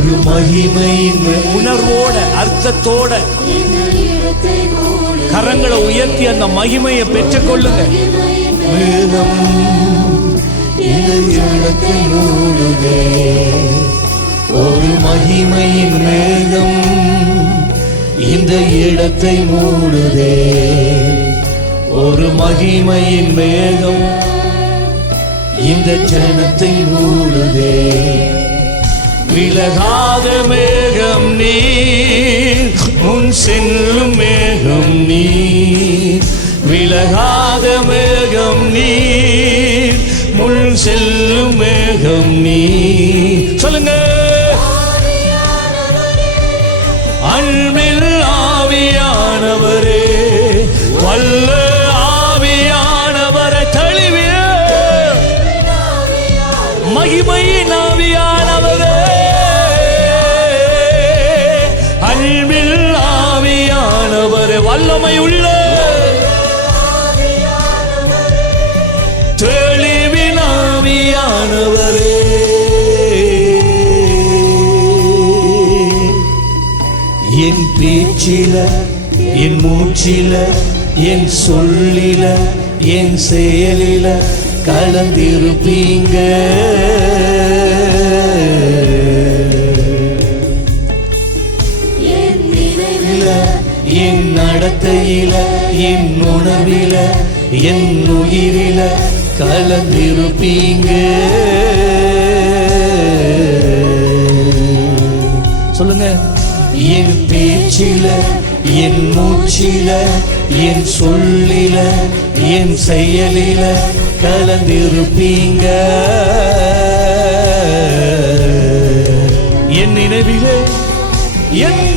ஒரு மகிமையின் உணர்வோட அர்த்தத்தோட கரங்களை உயர்த்தி அந்த மகிமையை பெற்றுக்கொள்ளுங்க. மேகம் இந்த இடத்தை மூடுதே. ஒரு மகிமையின் மேகம் இந்த இடத்தை மூடுதே. ஒரு மகிமையின் மேகம் இந்த ஜனத்தை மூடுதே. விலகாத மேகம் நீ முன் செல்லும் மேகம் நீ விலகாத மேகம் நீ முன் செல்லும் மேகம் நீ சொல்லுங்க. அன்பில் ஆவியானவரே வல்ல ஆவியானவரை தழுவிய மகிமையின் ஆவியான அன்பில் ஆவியானவர். வல்லமை உள்ள. தெளிவின் ஆவியானவரே. என் பேச்சில என் மூச்சில என் சொல்லில என் செயலில கலந்திருப்பீங்க. நடத்தையில என் உணர்வில என் உயிரில கலந்திருப்பீங்க. சொல்லுங்க. என் பேச்சில என் மூச்சில என் சொல்லில என் செயலில கலந்திருப்பீங்க. என் நினைவில என்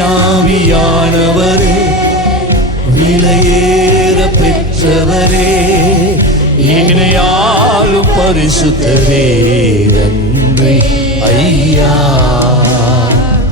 அன்பின் ஆவியானவரே விலையேற பெற்றவரே ஏனையாலும் பரிசுத்தரே நன்றி ஐயா.